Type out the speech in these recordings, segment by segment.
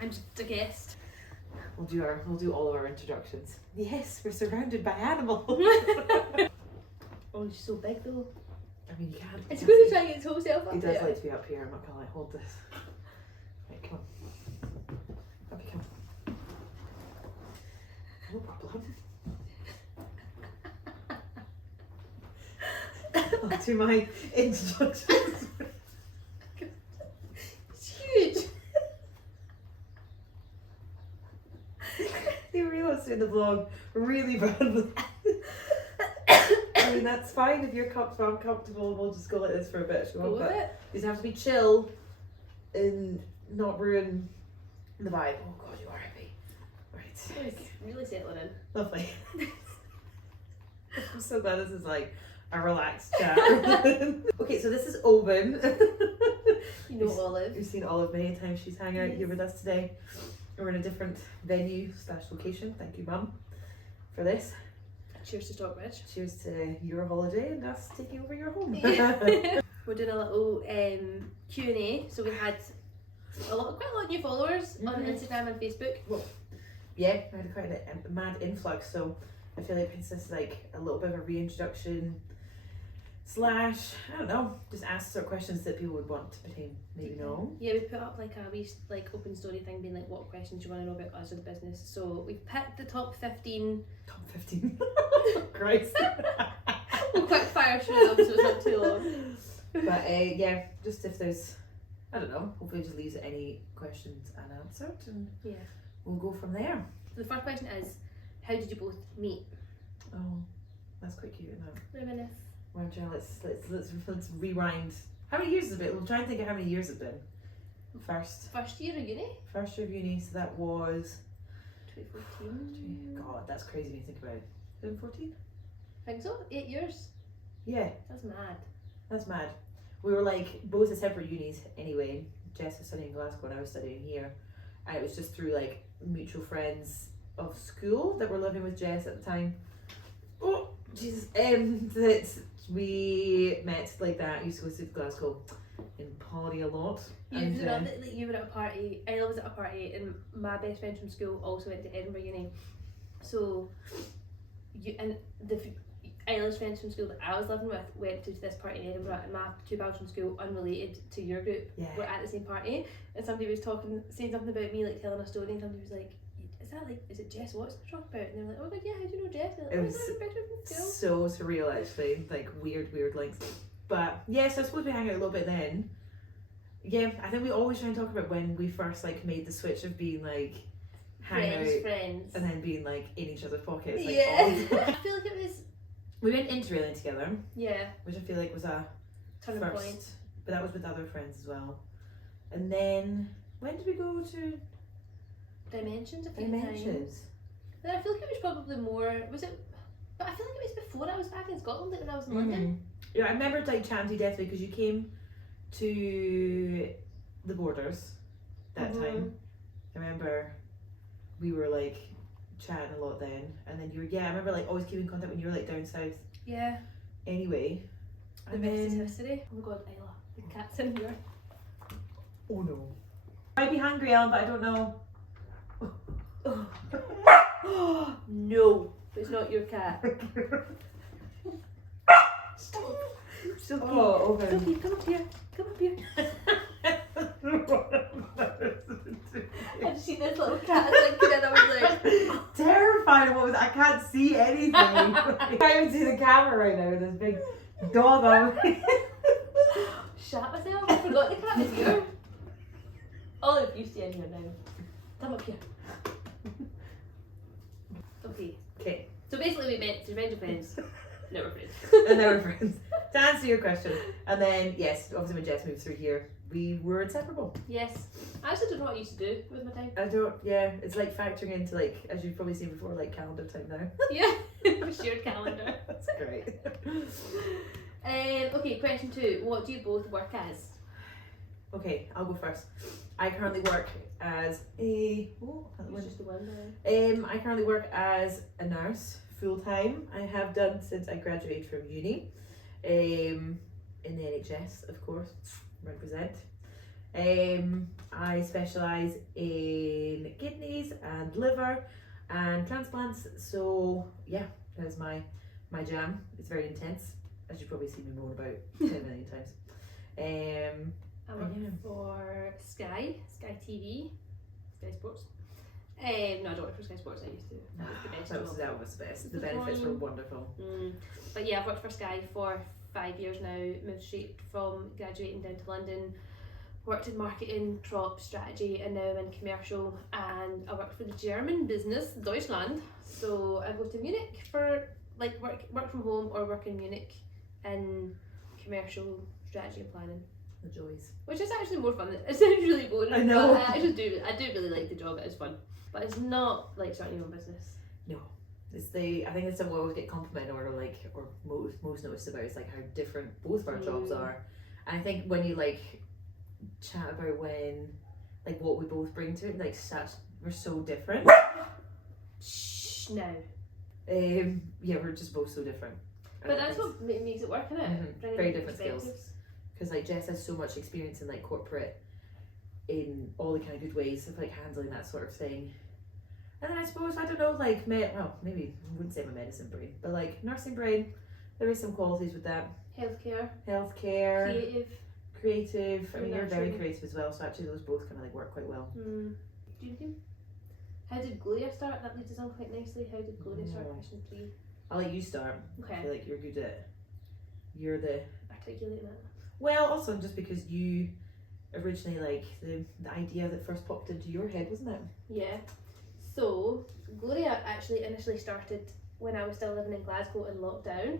I'm just a guest. We'll do all of our introductions. Yes, we're surrounded by animals. Oh, she's so big though. I mean, you can't. It's going to try and get its whole self up He there. does like to be up here. I'm not gonna like hold this. Right, come on. Okay, come on. No problem. On to my introductions. It's huge. They really want to do the vlog really badly. I mean, that's fine if you're comfortable. We'll just go like this for a bit. Go with it. You have to be chill and not ruin the vibe. Oh god, you are heavy. Right. It's really settling in. Lovely. I'm so glad this is like a relaxed chat. Okay, so this is Owen. You know Olive. You've seen Olive many times. She's hanging out here with us today. We're in a different venue / location. Thank you, Mum, for this. Cheers to Stockbridge. Cheers to your holiday and us taking over your home. Yeah. We're doing a little Q&A. So we had quite a lot of new followers on Instagram and Facebook. Well, yeah, I had quite a mad influx, so I feel like it's just like a little bit of a reintroduction / I don't know, just ask sort of questions that people would want to maybe know. Yeah, we put up like a wee like open story thing being like what questions you want to know about us as a business. So we've picked the top 15. Top 15. Christ. We'll quick fire through them so it's not too long. But yeah, just if there's, I don't know, hopefully it just leaves any questions unanswered and yeah, we'll go from there. So the first question is, how did you both meet? Oh, that's quite cute, isn't it? Reminisce. Well, let's rewind. How many years has it been? We'll try and think of how many years it's been. First year of uni? First year of uni, so that was 2014. God, that's crazy when you think about it. 2014? I think so. 8 years. Yeah. That's mad. That's mad. We were like both at separate unis anyway. Jess was studying in Glasgow and I was studying here. And it was just through like mutual friends of school that were living with Jess at the time. Oh, Jesus. That we met like that. I used to go to Glasgow and party a lot. You were at a party, I was at a party and my best friend from school also went to Edinburgh Uni. So, Isla's friends from school that I was living with went to this party in Edinburgh, and my two pals from school, unrelated to your group, were at the same party. And somebody was saying something about me, like telling a story, and somebody was like, is it Jess Watson they're talking about? And they were like, oh my god, yeah, how do you know Jess? And it was so surreal actually, like weird links. But yeah, so I suppose we hang out a little bit then. Yeah, I think we always try and talk about when we first like made the switch of being like friends and then being like in each other's pockets. Like, yeah. I feel like it was. We went interrailing together. Yeah. Which I feel like was a turning point. But that was with other friends as well. And then when did we go to Dimensions a few Dimensions? times. Then I feel like it was probably more. Was it? But I feel like it was before I was back in Scotland, like when I was in London. Yeah, I remember like chatting to you definitely because you came to the Borders that time. I remember we were like chatting a lot then, and then you were I remember like always keeping in contact when you were like down south. Yeah. Anyway. The rest is history. Oh my god, Isla, the cat's in here. Oh no. I might be hungry, Ellen, but I don't know. No, it's not your cat. Stop. Still okay. Sophie, come up here. Come up here. I've seen this little cat like and I was like terrified. What was I can't see anything. I can't even see the camera right now with this big dog on me. Shat myself. I forgot the cat was here. Olive, you stay in here now. Come up here. Okay. So basically we met to friends of friends. Now we're friends. And now we're friends. To answer your question. And then yes, obviously when Jess moved through here, we were inseparable. Yes. I actually don't know what I used to do with my time. It's like factoring into like, as you've probably seen before, like calendar time now. Yeah. Shared calendar. That's great. Okay, question 2. What do you both work as? Okay, I'll go first. I currently work as a Just the one I currently work as a nurse full time. I have done since I graduated from uni. In the NHS, of course, represent. I specialise in kidneys and liver and transplants. So yeah, that's my jam. It's very intense, as you've probably seen me moan about 10 million times. I work for Sky TV, Sky Sports. No, I don't work for Sky Sports. I used to. That was the best job. That was the best. The benefits were wonderful. But yeah, I've worked for Sky for 5 years now. Moved straight from graduating down to London. Worked in marketing, crop strategy, and now I'm in commercial. And I work for the German business Deutschland. So I go to Munich for like work from home or work in Munich in commercial strategy and planning. The joys. Which is actually more fun. It sounds really boring. I know. But I do really like the job. It is fun, but it's not like starting your own business. No, I think it's what I always get complimented or most noticed about is like how different both of our jobs are. And I think when you like chat about what we both bring to it, we're so different. Shh, no. Yeah, we're just both so different. But that's what makes it work, isn't it? Mm-hmm. Very different skills. Because like Jess has so much experience in like corporate, in all the kind of good ways of like handling that sort of thing. And then I suppose, I don't know, like maybe I wouldn't say my medicine brain, but like nursing brain, there is some qualities with that. Healthcare. Creative. I mean, you're very creative as well, so actually those both kind of like work quite well. Do you think? How did Gloria start? That leads us on quite nicely. How did Gloria start? Question 3. I'll let you start. Okay. I feel like you're good at. You're the. Articulating that. Well, also just because you originally like the idea that first popped into your head, wasn't it? Yeah. So Gloria actually initially started when I was still living in Glasgow in lockdown,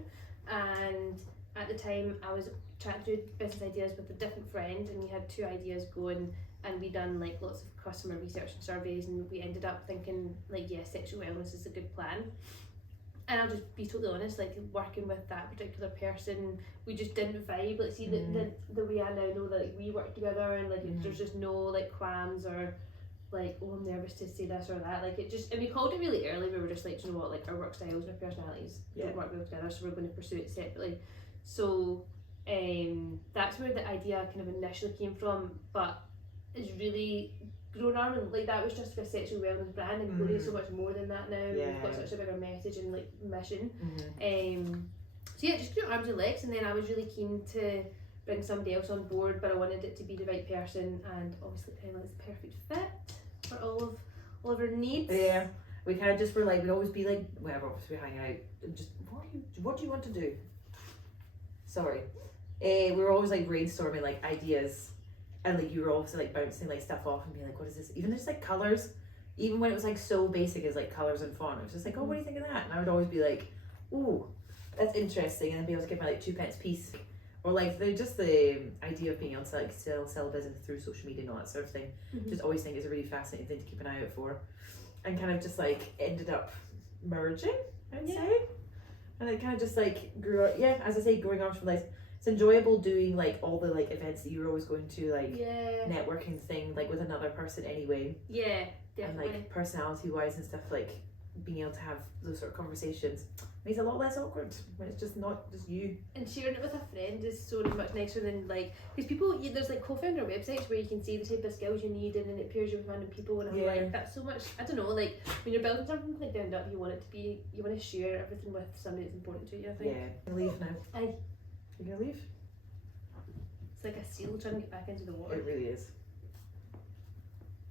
and at the time I was chatting through business ideas with a different friend, and we had 2 ideas going, and we done like lots of customer research and surveys, and we ended up thinking like, yeah, sexual wellness is a good plan. And I'll just be totally honest, like working with that particular person, we just didn't vibe. Like, see the way I now know that like, we work together, and like there's just no like qualms or like, oh, I'm nervous to say this or that. Like, it just, and we called it really early. We were just like, you know what, like our work styles and our personalities don't work well together, so we're going to pursue it separately. So that's where the idea kind of initially came from, but it's really grown on, and like that was just for a sexual wellness brand, and Gloria's so much more than that now. We've got such a bigger message and like mission. So yeah, just grew arms and legs, and then I was really keen to bring somebody else on board, but I wanted it to be the right person, and obviously Kyla is the perfect fit for all of her needs. Yeah, we kind of just were like, we'd always be like, whenever obviously we hang out, and just what do you want to do? Sorry, we were always like brainstorming like ideas. And like you were also like bouncing like stuff off and being like, what is this? Even just like colours, even when it was like so basic as like colours and font, it was just like, oh, what do you think of that? And I would always be like, ooh, that's interesting, and then be able to give my like 2p piece, or like the idea of being able to like sell business through social media and all that sort of thing. Just always think it's a really fascinating thing to keep an eye out for, and kind of just like ended up merging, I'd say, and it kind of just like grew up. Yeah, as I say, growing arms from legs. It's enjoyable doing like all the like events that you're always going to, like networking thing like with another person anyway. Yeah, definitely. And like personality wise and stuff, like being able to have those sort of conversations makes it a lot less awkward when it's just not just you. And sharing it with a friend is so much nicer than like, because there's like co-founder websites where you can see the type of skills you need, and then it pairs you with random people, and I'm like, that's so much. I don't know, like when you're building something like ground up, you want to share everything with somebody that's important to you, I think. Yeah, I'm gonna leave now. Aye. You're gonna leave? It's like a seal trying to get back into the water. It really is.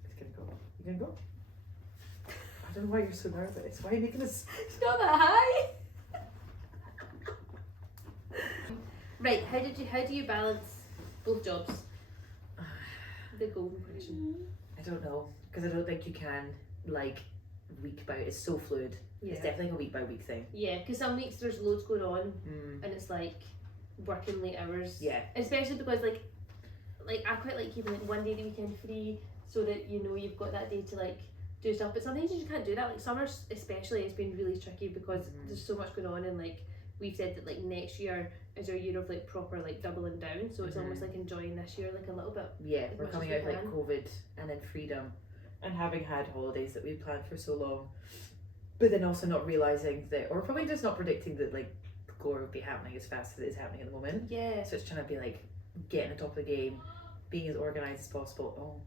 It's gonna go. You gonna go? I don't know why you're so nervous. Why are you making this? It's not that high. Right. How do you balance both jobs? The golden question. I don't know, because I don't think you can like week by. It's so fluid. Yeah. It's definitely a week by week thing. Yeah, because some weeks there's loads going on, and it's like working late hours. Yeah. Especially because like I quite like keeping like one day of the weekend free, so that you know you've got that day to like do stuff. But sometimes you just can't do that. Like summer especially has been really tricky because there's so much going on, and like we've said that like next year is our year of like proper like doubling down. So it's almost like enjoying this year like a little bit. Yeah, we're coming out of like COVID and then freedom, and having had holidays that we planned for so long, but then also not realising that, or probably just not predicting that like Gloria would be happening as fast as it is happening at the moment. Yeah. So it's trying to be like getting on top of the game, being as organised as possible.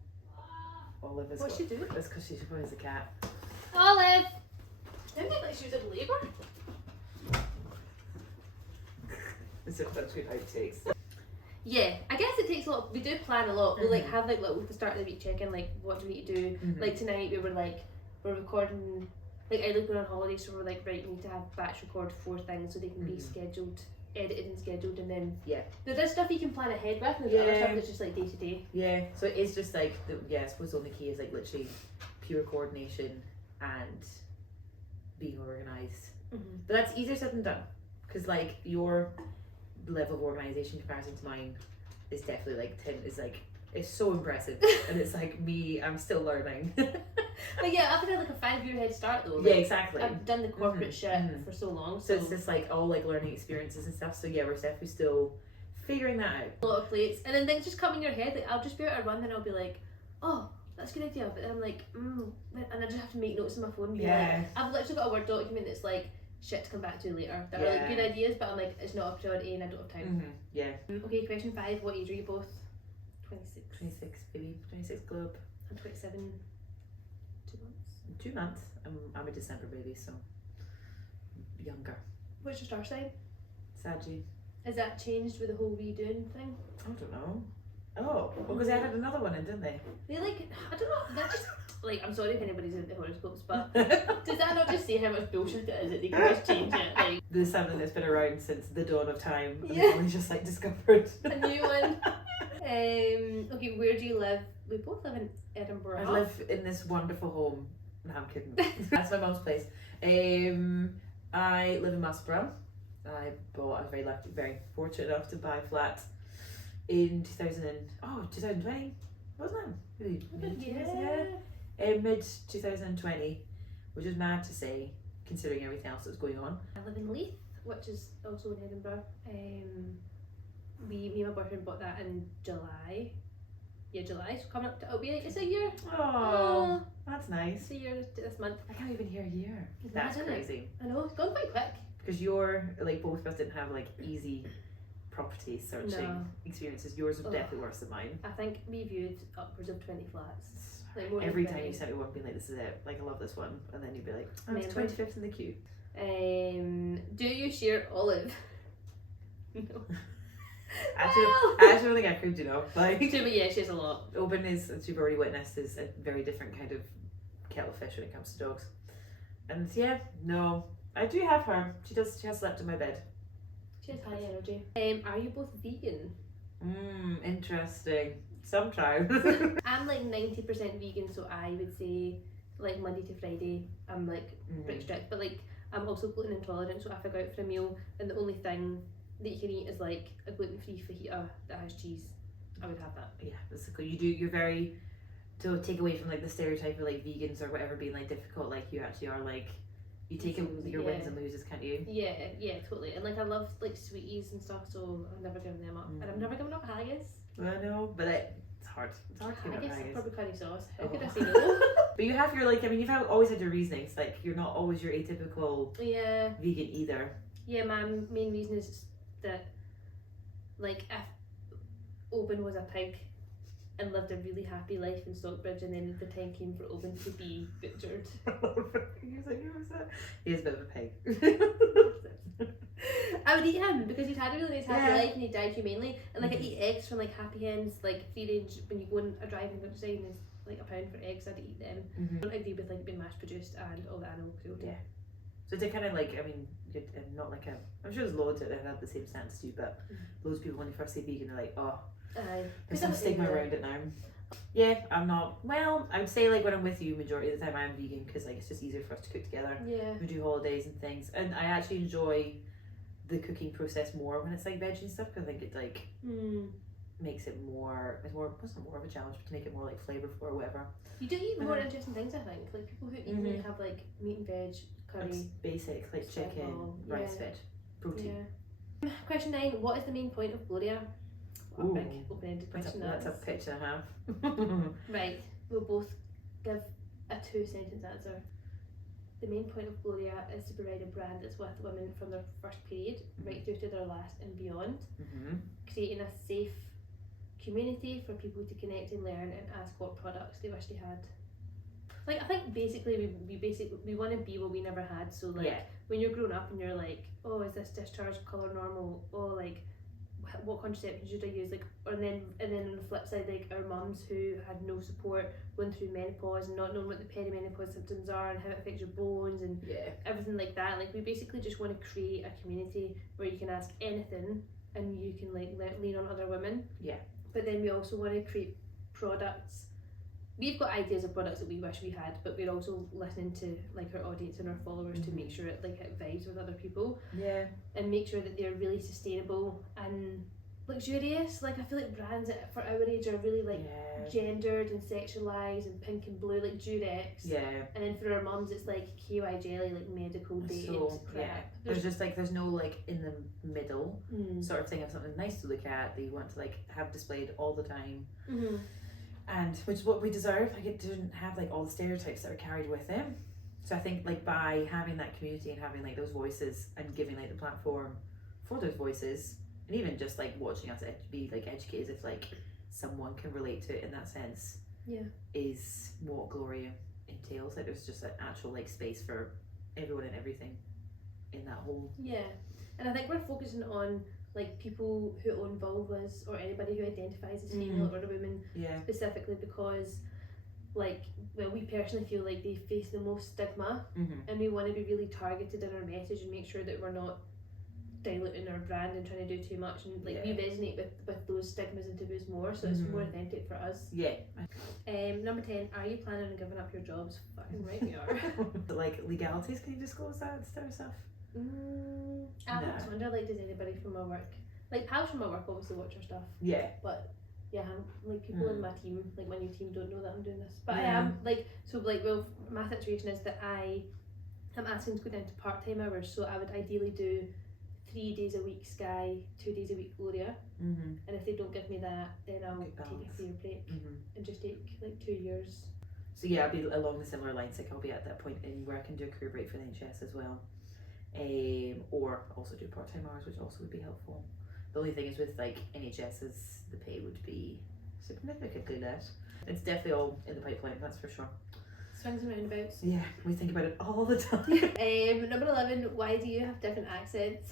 Oh, Olive is. What's she doing? That's because she's as a cat. Olive! I think like she was in labour. This is such good outtakes. Yeah, I guess it takes a lot. We do plan a lot. We like have like little at the start of the week check-in, like what do we need to do. Like tonight we're recording. Like I go on holiday, so we're like, right, we need to have batch record 4 things so they can be scheduled, edited and scheduled, and then there's stuff you can plan ahead with, and there's other stuff that's just like day to day. Yeah, so it is just like I suppose the only key is like literally pure coordination and being organised. But that's easier said than done, because like your level of organisation in comparison to mine is definitely like it's so impressive, and it's like me, I'm still learning. But yeah, I've had like a 5-year head start though. Like, yeah, exactly. I've done the corporate shit for so long. So it's just like all like learning experiences and stuff. So yeah, we're definitely still figuring that out. A lot of plates, and then things just come in your head. Like I'll just be able to run, and I'll be like, oh, that's a good idea. But then I'm like, and I just have to make notes on my phone. Like, I've literally got a Word document that's like shit to come back to later. That are like good ideas, but I'm like, it's not a priority, and I don't have time. Okay, question 5. What age are you both? 26. 26, baby. 26 globe. I'm 27. 2 months. 2 months. I'm a December baby, so younger. What's your star sign? Saggy. Has that changed with the whole redoing thing? I don't know. Oh, because they added another one in, didn't they? They like, I don't know, that just, like, I'm sorry if anybody's into horoscopes, but does that not just say how much bullshit it is that they can just change it? Like, there's something that's been around since the dawn of time, and they've only just like discovered a new one. Okay, where do you live? We both live in Edinburgh. I live in this wonderful home. No, I'm kidding. That's my mum's place. I live in Musselburgh. I was very fortunate enough to buy a flat in 2020, wasn't it? Mid 2020, which is mad to say, considering everything else that's going on. I live in Leith, which is also in Edinburgh. Me and my boyfriend bought that in July. Yeah, July. So coming up to, it's a year. Oh, that's nice. It's a year this month. I can't even hear a year. That's crazy. I know, it's gone quite quick. Because both of us didn't have like easy property searching experiences. Yours was definitely worse than mine. I think we viewed upwards of 20 flats. Like every time you sent me one being like, this is it, like I love this one, and then you'd be like, oh, it's 25th in the queue. Do you share Olive? No. I don't think I could, like. But yeah, she has a lot. Oben is, as you've already witnessed, is a very different kind of kettle of fish when it comes to dogs. And yeah, no, I do have her. She has slept in my bed. She has high energy. Are you both vegan? Interesting. Sometimes. I'm like 90% vegan, so I would say like Monday to Friday I'm like pretty strict, but like I'm also gluten intolerant, so if I go out for a meal and the only thing that you can eat is like a gluten-free fajita that has cheese, I would have that. Yeah, that's cool. You're very, to take away from like the stereotype of like vegans or whatever being like difficult, like you actually are like, you take your wins and loses, can't you? Yeah, totally. And like I love like sweeties and stuff, so I'm never giving them up. And I'm never giving up haggis. I know, but it's hard. It's hard to give up haggis. Probably curry sauce. How could I say no? But you have your you've always had your reasonings. Like you're not always your atypical vegan either. Yeah, my main reason is that like if Oben was a pig and lived a really happy life in Stockbridge, and then the time came for Oben to be butchered. He was a bit of a pig. I would eat him because he'd had a really nice happy life and he died humanely. And like I eat eggs from like Happy Hens, like free range when you go on a drive in countryside and there's like £1 for eggs, I'd eat them. I don't agree with like being mass produced and all the animal cruelty. Yeah. So to kind of like, I mean, not like I'm sure there's loads that have the same stance as you, but loads of people when you first say vegan are like, oh, there's some stigma around it now. Yeah, I'm not. Well, I would say like when I'm with you, majority of the time I'm vegan because like it's just easier for us to cook together. Yeah. We do holidays and things, and I actually enjoy the cooking process more when it's like veg and stuff because I think it like makes it more. It's not more of a challenge, but to make it more like flavorful or whatever. You do eat more interesting things, I think. Like people who eat meat have like meat and veg, curry, it's basic like chicken, rice, veg, protein. Yeah. Question 9: what is the main point of Gloria? What a big open-ended question. That's a pitch and a half. Right, we'll both give a 2-sentence answer. The main point of Gloria is to provide a brand that's with women from their first period right through to their last and beyond, creating a safe, community for people to connect and learn and ask what products they wish they had. Like, I think basically we want to be what we never had. So like when you're growing up and you're like, oh, is this discharge colour normal? Oh, like what contraception should I use? Like, and then on the flip side, like our mums who had no support going through menopause and not knowing what the perimenopause symptoms are and how it affects your bones and everything like that. Like, we basically just want to create a community where you can ask anything and you can like lean on other women. Yeah. But then we also want to create products. We've got ideas of products that we wish we had, but we're also listening to like our audience and our followers to make sure it vibes with other people. Yeah. And make sure that they're really sustainable and luxurious. Like, I feel like brands for our age are really like gendered and sexualized and pink and blue, like Durex. Yeah. And then for our mums, it's like KY jelly, like medical dated crap. Yeah. There's just like, there's no like in the middle sort of thing of something nice to look at that you want to like have displayed all the time. Mm-hmm. And which is what we deserve. Like, it didn't have like all the stereotypes that are carried with it. So I think like by having that community and having like those voices and giving like the platform for those voices, and even just like watching us be like educated, if like someone can relate to it in that sense, is what Gloria entails. Like, there's just an actual like space for everyone and everything in that whole. Yeah, and I think we're focusing on like people who own vulvas or anybody who identifies as female or a woman specifically because like, well, we personally feel like they face the most stigma and we want to be really targeted in our message and make sure that we're not diluting our brand and trying to do too much, and like we resonate with those stigmas and taboos more, so it's more authentic for us. Number 10, are you planning on giving up your jobs? Fucking right we are. Like, legalities, can you disclose that sort of stuff? I always wonder, like, does anybody from my work, like pals from my work obviously watch our stuff, but like people in my team, like my new team, don't know that I'm doing this, but I am like, so like, well, my situation is that I am asking to go down to part-time hours, so I would ideally do 3 days a week Sky, 2 days a week Gloria, and if they don't give me that, then I'll take a career break and just take like 2 years. So yeah, I'll be along the similar lines, like I'll be at that point in where I can do a career break for the NHS as well. Or also do part-time hours, which also would be helpful. The only thing is with like NHS is the pay would be significantly less. It's definitely all in the pipeline, that's for sure. Swings and roundabouts. Yeah, we think about it all the time. Number 11, why do you have different accents?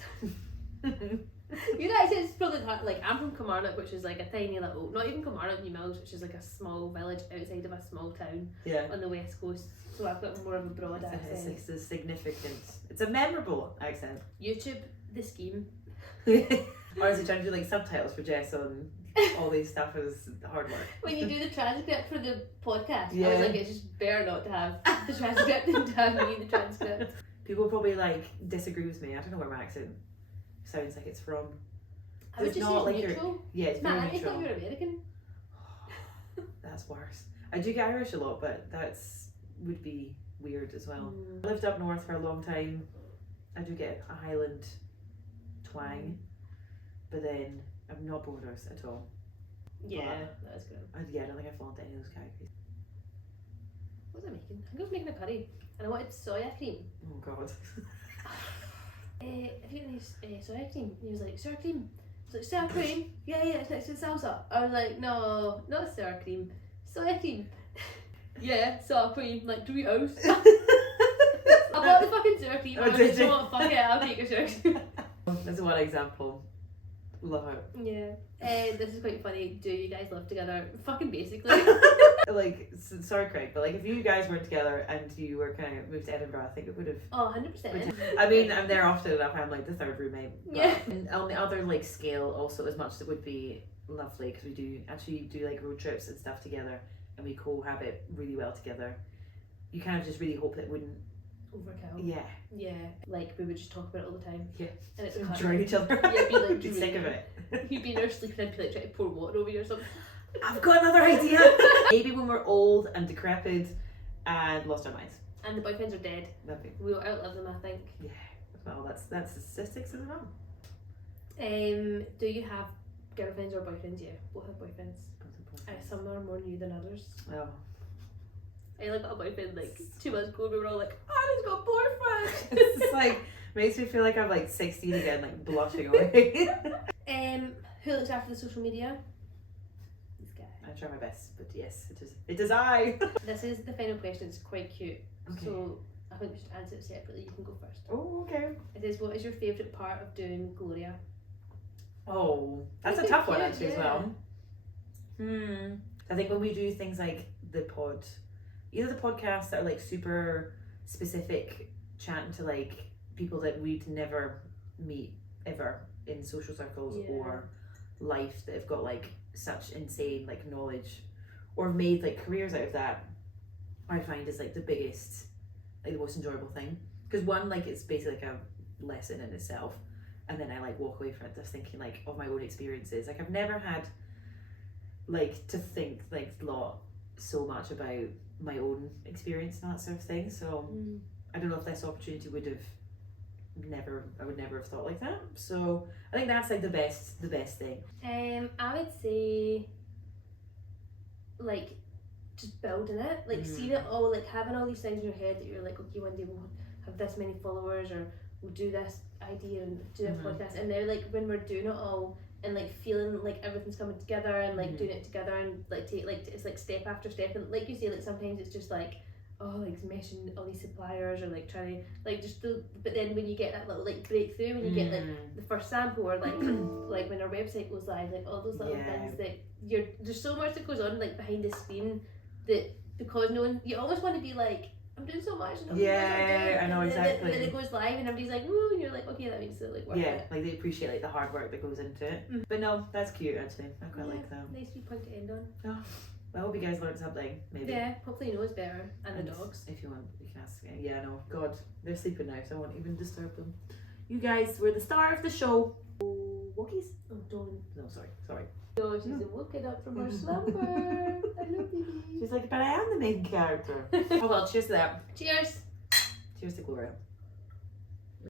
Your accent's probably hard. Like, I'm from Kilmarnock, which is like a tiny little, not even Kilmarnock, New Mills, which is like a small village outside of a small town on the west coast. So I've got more of a broad accent. It's a significant, it's a memorable accent. YouTube, the scheme. Or is it trying to do like subtitles for Jess on all these stuff is hard work? When you do the transcript for the podcast, I was like, it's just better not to have the transcript than to have me in the transcript. People probably like disagree with me. I don't know where my accent sounds like it's from. I would just not use like neutral. It's very neutral. I thought you were American. That's worse. I do get Irish a lot, but that's would be weird as well. I lived up north for a long time. I do get a Highland twang, but then I'm not Borders at all. Yeah, that's good. I don't think I fall into any of those categories. What was I making? I think I was making a curry and I wanted soya cream. Oh god. Have you got any soya cream? He was like, sour cream. I was like, sour cream? Yeah, it's next to the salsa. I was like, no, not sour cream, soya cream. Yeah, sour cream, like Doritos. I bought the fucking sour cream. I was like, you know what, fuck it, I'll take a sour cream. That's one example. Love it. Yeah. This is quite funny. Do you guys live together? Fucking basically. Like, sorry Craig, but like if you guys weren't together and you were kind of moved to Edinburgh, I think it would have. Oh, 100%. I mean, I'm there often enough. I'm like the third roommate. Yeah. And on the other like scale, also as much that would be lovely because we do actually do like road trips and stuff together, and we cohabit really well together. You kind of just really hope that it wouldn't overkill. Yeah. Like we would just talk about it all the time. Yeah. And it's drain each other. Yeah, be like be sick of it. You'd be in our sleeping and be like trying to pour water over you or something. I've got another idea. Maybe when we're old and decrepit and lost our minds. And the boyfriends are dead. Maybe. We'll outlive them, I think. Yeah. Well, that's the statistics of the mum. Do you have girlfriends or boyfriends? Yeah, both have boyfriends. Some are more new than others. Oh. I got a boyfriend like 2 months ago and we were all like, Anna's got a boyfriend. It's like, makes me feel like I'm like 16 again, like blushing away. Who looks after the social media? I try my best, but yes, it is I. This is the final question. It's quite cute. Okay. So I think we should answer it separately. You can go first. Oh, okay. It is, what is your favourite part of doing Gloria? Oh, that's a Quite tough one cute, actually as well. I think when we do things like either the podcasts that are like super specific, chatting to like people that we'd never meet ever in social circles or life, that have got like such insane like knowledge or have made like careers out of that, I find is like the biggest, like the most enjoyable thing. Because one, like it's basically like a lesson in itself, and then I like walk away from it just thinking like of my own experiences. Like I've never had like to think like so much about my own experience and that sort of thing. So I don't know if this opportunity I would never have thought like that. So I think that's like the best thing. I would say like just building it, like seeing it all, like having all these things in your head that you're like, okay, one day we'll have this many followers, or we'll do this idea and do a podcast, and they're like when we're doing it all and like feeling like everything's coming together and like doing it together and like take like it's like step after step, and like you say, like sometimes it's just like like meshing all these suppliers or like trying to like just but then when you get that little like breakthrough, when you get like the first sample, or like like when our website goes live, like all those little things that there's so much that goes on like behind the screen, that because no one, you always want to be like, I'm doing so much. I know exactly. And then it goes live and everybody's like, woo, and you're like, okay, that makes it like worth it. Like they appreciate like the hard work that goes into it. But no, that's cute actually. I quite like that. Nice wee point to end on. Oh, well, I hope you guys learned something. Maybe. Yeah, hopefully you know it's better. And the dogs. If you want, you can ask. Yeah, no, God, they're sleeping now, so I won't even disturb them. You guys were the star of the show. Walkies? Oh, don't. No, sorry. No, she's woken up from her slumber. Hello, baby. She's like, but I am the main character. Oh well, cheers to that. Cheers. Cheers to Gloria.